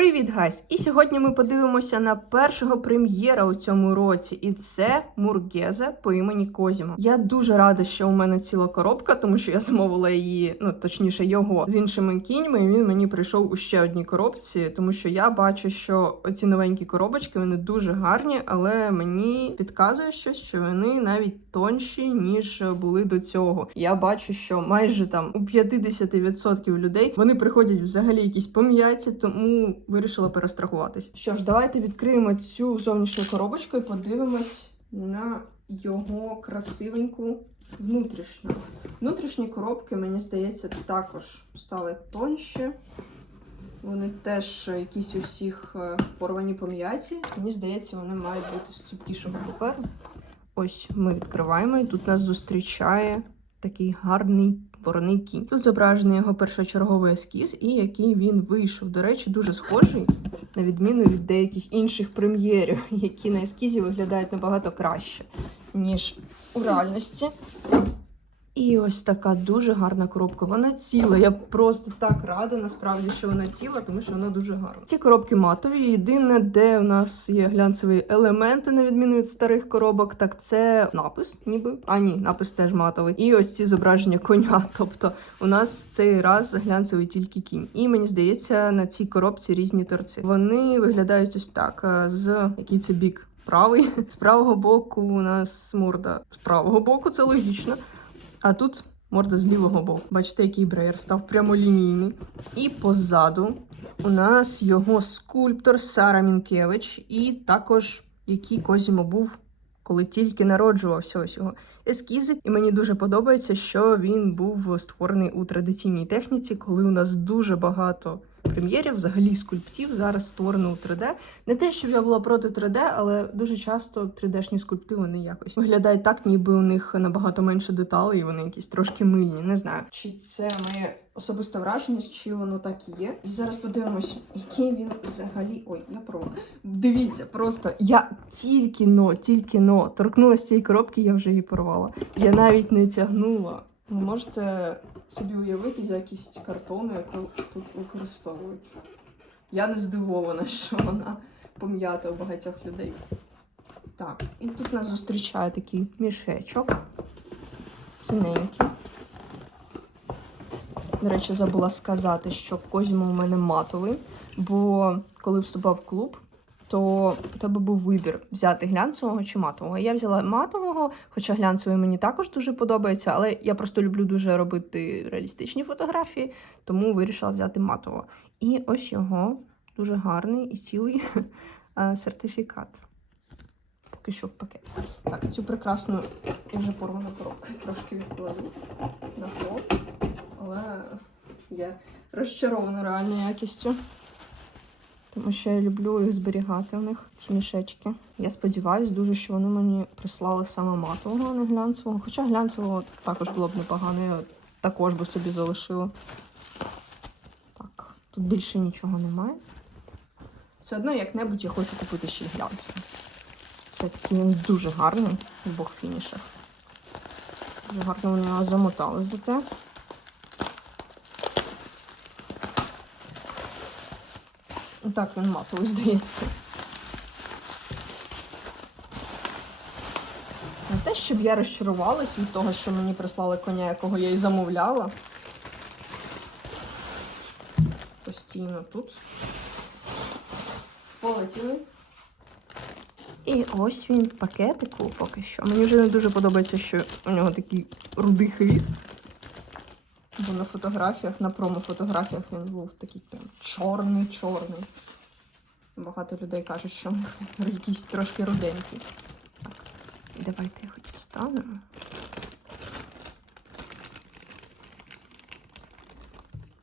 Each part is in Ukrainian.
Привіт, гайс! І сьогодні ми подивимося на першого прем'єра у цьому році, і це Мургезе по імені Козімо. Я дуже рада, що у мене ціла коробка, тому що я замовила її, ну точніше, його з іншими кіньми. І він мені прийшов у ще одній коробці, тому що я бачу, що оці новенькі коробочки вони дуже гарні, але мені підказує щось, що вони навіть тонші ніж були до цього. Я бачу, що майже там у 50% людей вони приходять взагалі якісь пом'яті, тому вирішила перестрахуватись. Що ж, давайте відкриємо цю зовнішню коробочку і подивимось на його красивеньку внутрішню. Внутрішні коробки, мені здається, також стали тонші. Вони теж якісь у всіх е, порвані пом'яті. Мені здається, вони мають бути з цупкішого паперу. Ось ми відкриваємо, і тут нас зустрічає такий гарний вороний кінь. Тут зображений його першочерговий ескіз, і який він вийшов. До речі, дуже схожий, на відміну від деяких інших прем'єрів, які на ескізі виглядають набагато краще, ніж у реальності. І ось така дуже гарна коробка. Вона ціла. Я просто так рада, насправді, що вона ціла, тому що вона дуже гарна. Ці коробки матові. Єдине, де у нас є глянцеві елементи, на відміну від старих коробок, так це напис, ніби. А ні, напис теж матовий. І ось ці зображення коня. Тобто у нас цей раз глянцевий тільки кінь. І мені здається, на цій коробці різні торці. Вони виглядають ось так. З який це бік? Правий. З правого боку у нас морда. З правого боку, це логічно. А тут морда з лівого боку. Бачите, який бреєр став прямолінійний. І позаду у нас його скульптор Сара Мінкевич, і також який Козімо був, коли тільки народжувався ось його ескізи. І мені дуже подобається, що він був створений у традиційній техніці, коли у нас дуже багато прем'єрів, взагалі скульптів зараз створено у 3D. Не те, щоб я була проти 3D, але дуже часто 3D-шні скульпти вони якось виглядають так, ніби у них набагато менше деталей, і вони якісь трошки мильні. Не знаю, чи це моє особисте враження, чи воно так і є. Зараз подивимось, який він взагалі. Ой, я про. Дивіться, просто я тільки но, тільки но торкнулася цієї коробки, я вже її порвала. Я навіть не тягнула. Ви можете собі уявити якість картону, яку тут використовують. Я не здивована, що вона пом'ята у багатьох людей. Так, і тут нас зустрічає такий мішечок. Синенький. До речі, забула сказати, що Козімо у мене матовий, бо коли вступав в клуб, то у тебе був вибір взяти глянцевого чи матового. Я взяла матового, хоча глянцевий мені також дуже подобається, але я просто люблю дуже робити реалістичні фотографії, тому вирішила взяти матового. І ось його дуже гарний і цілий е, сертифікат. Поки що в пакет. Так, цю прекрасну і вже порвану коробку трошки відкладу на хлоп, але я розчарована реальною якістю. Тому що я люблю їх зберігати в них, ці мішечки. Я сподіваюся дуже, що вони мені прислали саме матового, а не глянцевого. Хоча глянцевого також було б непогано, я також би собі залишила. Так, тут більше нічого немає. Все одно як-небудь я хочу купити ще й. Все-таки він дуже гарний в обох фінішах. Дуже гарно вони його замотали зате. Так, він матовий, здається. Не те, щоб я розчарувалась від того, що мені прислали коня, якого я і замовляла. Постійно тут. Полетіли. І ось він в пакетику поки що. Мені вже не дуже подобається, що у нього такий рудий хвіст. Бо на фотографіях, на промо-фотографіях він був такий прям чорний-чорний. Багато людей кажуть, що він якийсь трошки руденький. Давайте його дістанемо.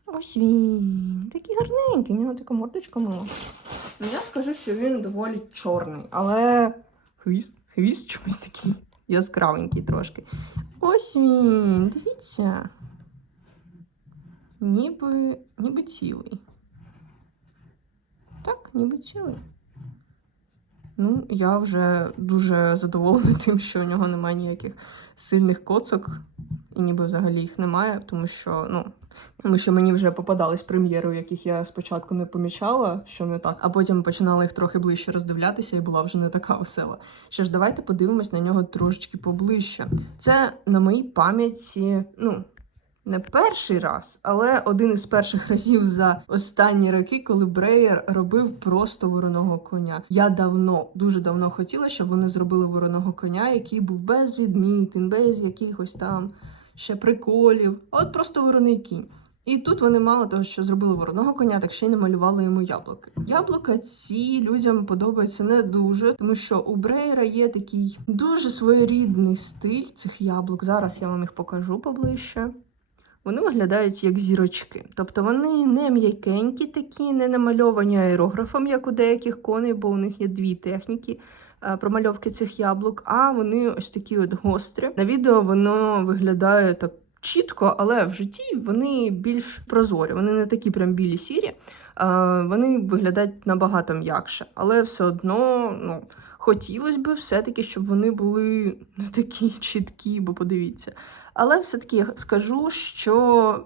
Ось він. Такий гарненький, у нього така мордочка мила. Ну, я скажу, що він доволі чорний, але хвіст, хвіст чомусь такий яскравенький трошки. Ось він, дивіться. Ніби, ніби цілий. Так, ніби цілий. Ну, я вже дуже задоволена тим, що у нього немає ніяких сильних коцок. і ніби взагалі їх немає, тому що, ну. Тому що мені вже попадались прем'єри, яких я спочатку не помічала, що не так, а потім починала їх трохи ближче роздивлятися і була вже не така весела. Що ж, давайте подивимось на нього трошечки поближче. Це на моїй пам'яті, ну. Не перший раз, але один із перших разів за останні роки, коли Бреєр робив просто вороного коня. Я давно, дуже давно хотіла, щоб вони зробили вороного коня, який був без відмітин, без якихось там ще приколів. От просто вороний кінь. І тут вони мало того, що зробили вороного коня, так ще й намалювали йому яблуки. Яблука ці людям подобаються не дуже, тому що у Брейера є такий дуже своєрідний стиль цих яблук. Зараз я вам їх покажу поближче. Вони виглядають як зірочки. Тобто вони не м'якенькі такі, не намальовані аерографом, як у деяких коней, бо у них є дві техніки е, промальовки цих яблук, а вони ось такі от гострі. На відео воно виглядає так чітко, але в житті вони більш прозорі. Вони не такі прям білі сірі, е, вони виглядають набагато м'якше, але все одно, ну. Хотілося б все-таки, щоб вони були не такі чіткі, бо подивіться. Але все-таки скажу, що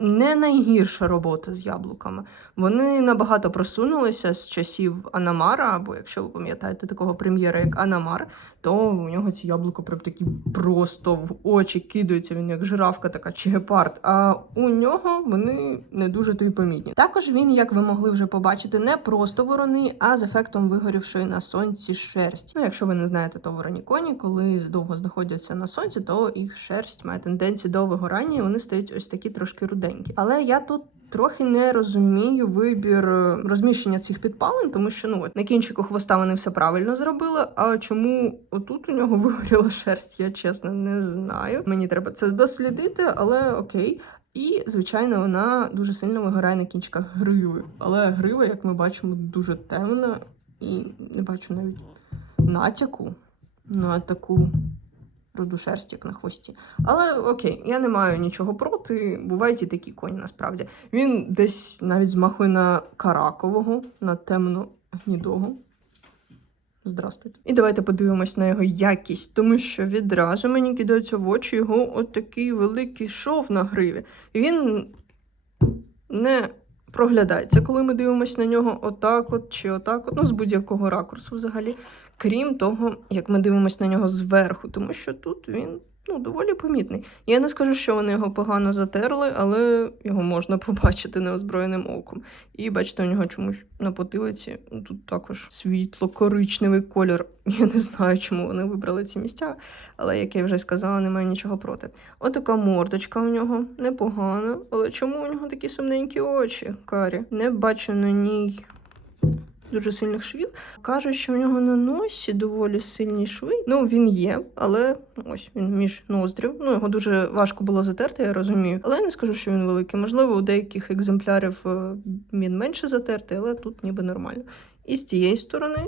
не найгірша робота з яблуками. Вони набагато просунулися з часів Анамара, або якщо ви пам'ятаєте такого прем'єра, як Анамар, то у нього ці яблука прям такі просто в очі кидаються. Він як жирафка, така чи гепард. А у нього вони не дуже то й помітні. Також він, як ви могли вже побачити, не просто ворони, а з ефектом вигорівшої на сонці шерсті. Ну, якщо ви не знаєте, то вороні коні, коли довго знаходяться на сонці, то їх шерсть має тенденцію до вигорання, і вони стають ось такі трошки руденькі. Але я тут. Трохи не розумію вибір е, розміщення цих підпалень, тому що ну от на кінчику хвоста вони все правильно зробили. А чому отут у нього вигоріла шерсть, я чесно не знаю. Мені треба це дослідити, але окей. І, звичайно, вона дуже сильно вигорає на кінчиках гриви. Але грива, як ми бачимо, дуже темна і не бачу навіть натяку на таку шерсть, як на хвості. Але окей, я не маю нічого проти. Бувають і такі коні насправді. Він десь навіть змахує на каракового, на темно гнідого. Здравствуйте. І давайте подивимось на його якість, тому що відразу мені кидається в очі його отакий великий шов на гриві. І він не проглядається, коли ми дивимося на нього отак от чи отак, от, ну з будь-якого ракурсу взагалі. Крім того, як ми дивимося на нього зверху, тому що тут він ну, доволі помітний. Я не скажу, що вони його погано затерли, але його можна побачити неозброєним оком. І бачите, у нього чомусь на потилиці ну, тут також світло-коричневий колір. Я не знаю, чому вони вибрали ці місця, але як я вже сказала, немає нічого проти. Отака мордочка у нього непогана, але чому у нього такі сумненькі очі, карі? Не бачу на ній дуже сильних швів. Кажуть, що в нього на носі доволі сильні шви. Ну, він є, але ось він між ноздрів. Ну, його дуже важко було затерти, я розумію. Але я не скажу, що він великий. Можливо, у деяких екземплярів е, він менше затертий, але тут ніби нормально. І з цієї сторони.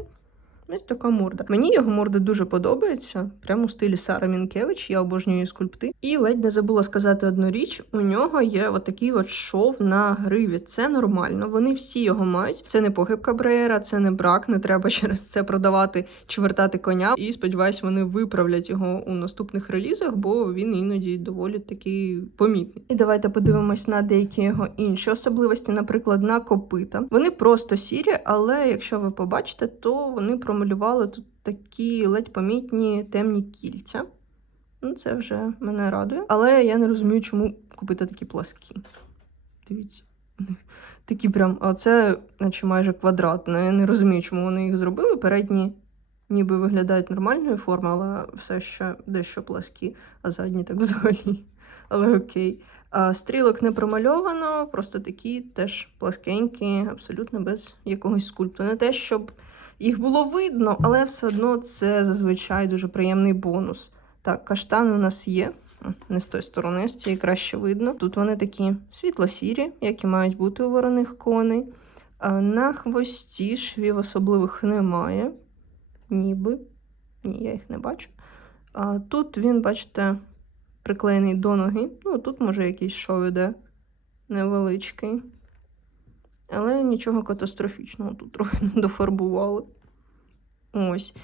Ось така морда. Мені його морда дуже подобається, прямо у стилі Сара Мінкевич, я обожнюю скульпти. І ледь не забула сказати одну річ: у нього є отакий от шов на гриві. Це нормально. Вони всі його мають. Це не похибка Бреєра, це не брак. Не треба через це продавати чи вертати коня. І сподіваюсь, вони виправлять його у наступних релізах, бо він іноді доволі такий помітний. І давайте подивимось на деякі його інші особливості, наприклад, на копита. Вони просто сірі, але якщо ви побачите, то вони промалювали тут такі ледь помітні темні кільця. Ну, це вже мене радує. Але я не розумію, чому купити такі пласкі. Дивіться. Такі прям, а це, наче майже квадратне. Я не розумію, чому вони їх зробили. Передні ніби виглядають нормальної форми, але все ще дещо пласкі, а задні так взагалі. Але окей. А, стрілок не промальовано, просто такі теж пласкенькі, абсолютно без якогось скульпту. Не те, щоб їх було видно, але все одно це зазвичай дуже приємний бонус. Так, каштани у нас є. Не з тої сторони, з цієї краще видно. Тут вони такі світло-сірі, як і мають бути у вороних коней. На хвості швів особливих немає. Ніби. Ні, я їх не бачу. А тут він, бачите, приклеєний до ноги. Ну, тут, може, якийсь шов іде невеличкий. Але нічого катастрофічного тут трохи не дофарбували. Ось.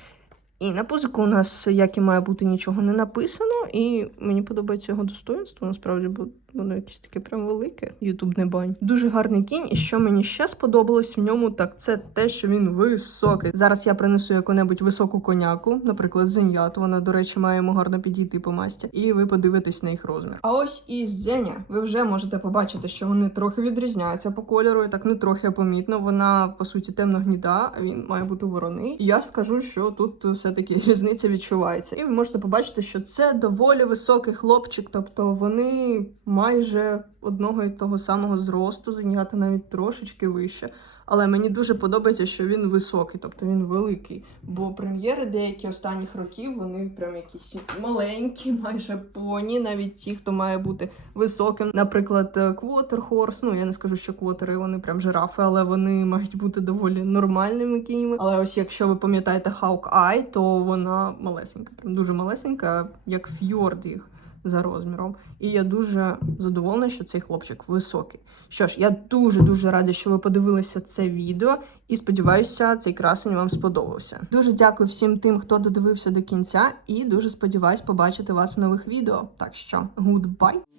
І на позику у нас, як і має бути, нічого не написано, і мені подобається його достоинство. Насправді, бо воно якесь таке прям велике. Ютуб не бань. Дуже гарний кінь. І що мені ще сподобалось в ньому, так це те, що він високий. Зараз я принесу яку-небудь високу коняку, наприклад, зеньяту. Вона, до речі, має йому гарно підійти по масті, і ви подивитесь на їх розмір. А ось і зеня. Ви вже можете побачити, що вони трохи відрізняються по кольору, і так не трохи помітно. Вона по суті темно гніда, а він має бути вороний. І я скажу, що тут все-таки різниця відчувається. І ви можете побачити, що це доволі високий хлопчик, тобто вони майже одного і того самого зросту, зенята навіть трошечки вище. Але мені дуже подобається, що він високий, тобто він великий. Бо прем'єри деякі останніх років вони прям якісь маленькі, майже поні, навіть ті, хто має бути високим. Наприклад, Квотер Хорс. Ну я не скажу, що квотери вони прям жирафи, але вони мають бути доволі нормальними кіньми. Але ось якщо ви пам'ятаєте Hawk то вона малесенька, прям дуже малесенька, як фьорд їх за розміром. І я дуже задоволена, що цей хлопчик високий. Що ж, я дуже дуже рада, що ви подивилися це відео, і сподіваюся, цей красень вам сподобався. Дуже дякую всім тим, хто додивився до кінця, і дуже сподіваюсь побачити вас в нових відео. Так що, goodbye!